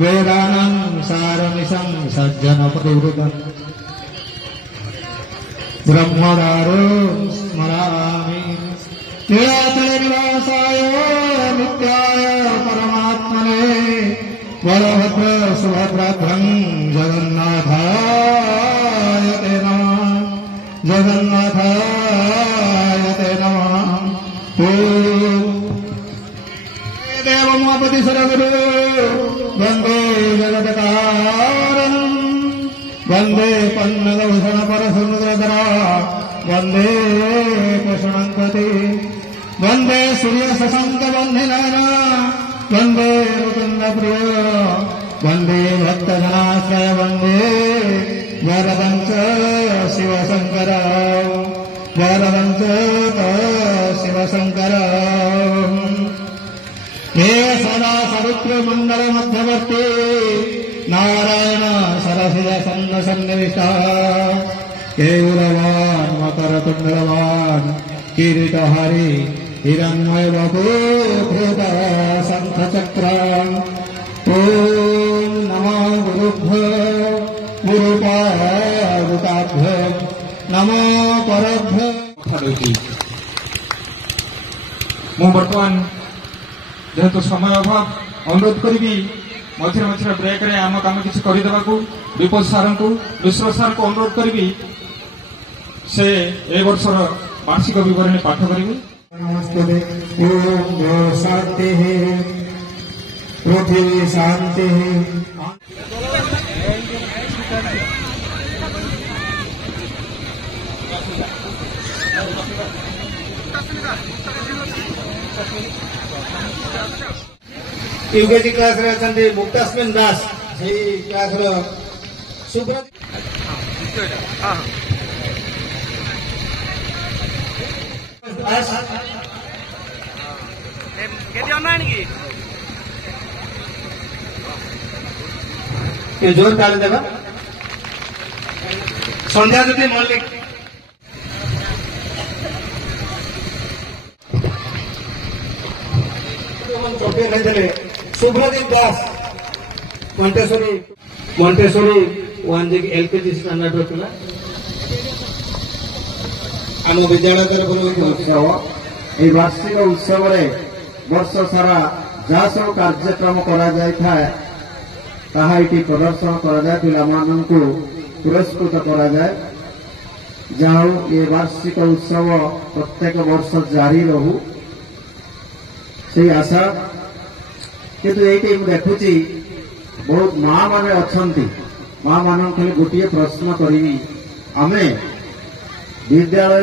वेदानं सारमिशं सज्जनपरिवृतम् ब्रह्मदारो स्मरामि निराचलनिवासाय नित्याय परमात्मने बलभद्र सुभद्राभ्रं जगन्नाथाय ते नमः जगन्नाथाय ते नमः। देवमापति सरगुरु वंदे जगत्कारं वंदे पन्नगभूषण परसमुद्रधरा वंदे कृष्णंपति वंदे सूर्य शशांक वंदना वंदे मुकुंद प्रिय वंदे भक्तजनाश्रय वंदे वरदं च शिवशंकर वरदं च शिवशंकर। हे सदा सवित्र मंडल मध्यवर्ती नारायण सरसिज सन्न सन्निविष्टा केयूरवान मकर कुंडलवान किरीटहारी हिरण्मय बभूभृत शंख चक्र। ओम नमो गुरुभ्यो गुरुपादुकाभ्यो नमो परभ्यो। बर्तमान जेहेतु समय अभाव अनुरोध करी मझे मझे ब्रेक रे आम कम किसी करदेवा विपद सार को मिश्र सार को अनुरोध करी से ए वर्षर वार्षिक विवरणी पाठ करी। शांति पृथ्वी शांति। यूकेजी क्लास रे अछंती मुक्तास्मिन दास से क्लास रो सुब्रत केदी अनानी की ये जोर ताली देबा संध्या ज्योति मल्लिक ट्रॉफी नहीं देले सुब्रदीप दास मोंटेसोरी वन जी एलकेजी स्टैंडर्ड पिला आम विद्यालय तरफ उत्सव ये वार्षिक उत्सव वर्ष सारा जहाँ सब कार्यक्रम कर प्रदर्शन कर पुरस्कृत कर जाओ ये वार्षिक उत्सव प्रत्येक वर्ष जारी रहू से आशा। किंतु ये देखुची बहुत माँ माने अच्छी माँ मान खाली गोटे प्रश्न करी आमे विद्यालय